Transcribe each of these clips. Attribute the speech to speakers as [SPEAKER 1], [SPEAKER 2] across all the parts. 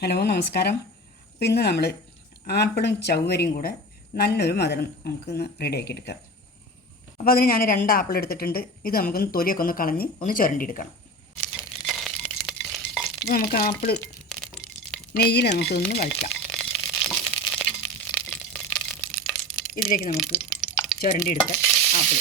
[SPEAKER 1] Hello നമസ്കാരം. അപ്പോൾ ഇന്ന് നമ്മൾ ആപ്പിളും ചവ്വരിയും കൂടെ നല്ലൊരു മധുരം നമുക്കൊന്ന് റെഡിയാക്കി എടുക്കാം. അപ്പോൾ അതിന് ഞാൻ രണ്ട് ആപ്പിൾ എടുത്തിട്ടുണ്ട്. ഇത് നമുക്കൊന്ന് തൊലിയൊക്കെ ഒന്ന് കളഞ്ഞ് ഒന്ന് ചുരണ്ടി എടുക്കണം ഇത് നമുക്ക് ആപ്പിൾ നെയ്യിൽ നമുക്കൊന്ന് വഴിക്കാം ഇതിലേക്ക് നമുക്ക് ചുരണ്ടി എടുത്ത ആപ്പിൾ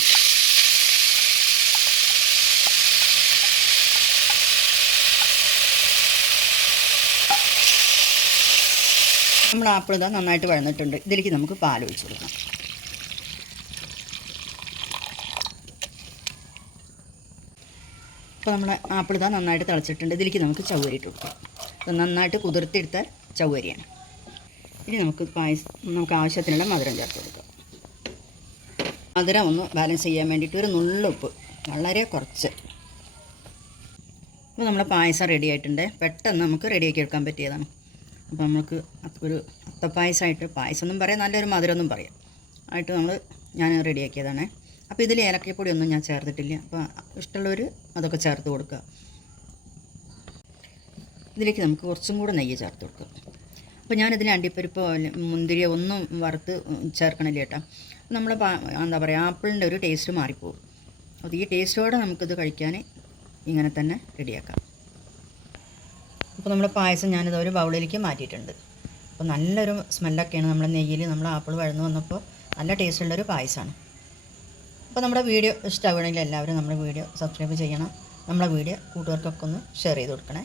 [SPEAKER 1] നമ്മൾ ആപ്പിൾ ഇതാ നന്നായിട്ട് വഴന്നിട്ടുണ്ട്. ഇതിലേക്ക് നമുക്ക് പാൽ ഒഴിച്ചു കൊടുക്കാം. അപ്പോൾ നമ്മൾ ആപ്പിൾ ഇതാ നന്നായിട്ട് തിളച്ചിട്ടുണ്ട്. ഇതിലേക്ക് നമുക്ക് ചവ്വരി കൊടുക്കാം. ഇത് നന്നായിട്ട് കുതിർത്തെടുത്ത ചവ്വരിയാണ്. ഇനി നമുക്ക് പായസം നമുക്ക് ആവശ്യത്തിനുള്ള മധുരം ചേർത്ത് കൊടുക്കാം. മധുരം ഒന്ന് ബാലൻസ് ചെയ്യാൻ വേണ്ടിയിട്ട് ഒരു നുള്ളുപ്പ് വളരെ കുറച്ച്. അപ്പോൾ നമ്മുടെ പായസം റെഡി ആയിട്ടുണ്ട്. പെട്ടെന്ന് നമുക്ക് റെഡിയാക്കി എടുക്കാൻ പറ്റിയതാണ്. അപ്പോൾ നമുക്ക് ഒരു അത്തപ്പായസമായിട്ട് പായസം എന്നും പറയാം നല്ലൊരു മധുരം എന്നും പറയാം. ആയിട്ട് നമ്മൾ ഞാൻ റെഡിയാക്കിയതാണ്. അപ്പോൾ ഇതിൽ ഏലക്കപ്പൊടി ഒന്നും ഞാൻ ചേർത്തിട്ടില്ല. അപ്പോൾ ഇഷ്ടമുള്ളവർ അതൊക്കെ ചേർത്ത് കൊടുക്കുക. ഇതിലേക്ക് നമുക്ക് കുറച്ചും കൂടെ നെയ്യ് ചേർത്ത് കൊടുക്കുക. അപ്പോൾ ഞാനിതിൽ അണ്ടിപ്പരിപ്പോ മുന്തിരി ഒന്നും വറുത്ത് ചേർക്കണില്ല കേട്ടോ. നമ്മൾ എന്താ പറയുക ആപ്പിളിന്റെ ഒരു ടേസ്റ്റ് മാറിപ്പോകും അപ്പോൾ ഈ ടേസ്റ്റോടെ നമുക്കിത് കഴിക്കാൻ ഇങ്ങനെ തന്നെ റെഡിയാക്കാം. അപ്പോൾ നമ്മുടെ പായസം ഞാനിത് ഒരു ബൗളിലേക്ക് മാറ്റിയിട്ടുണ്ട്. അപ്പോൾ നല്ലൊരു സ്മെല്ലൊക്കെയാണ് നമ്മുടെ നെയ്യിൽ നമ്മൾ ആപ്പിൾ വഴന്നു വന്നപ്പോൾ നല്ല ടേസ്റ്റുള്ളൊരു പായസമാണ്. അപ്പോൾ നമ്മുടെ വീഡിയോ ഇഷ്ടമാണെങ്കിൽ എല്ലാവരും നമ്മുടെ വീഡിയോ സബ്സ്ക്രൈബ് ചെയ്യണം. നമ്മുടെ വീഡിയോ കൂട്ടുകാർക്കൊക്കെ ഒന്ന് ഷെയർ ചെയ്ത് കൊടുക്കണേ.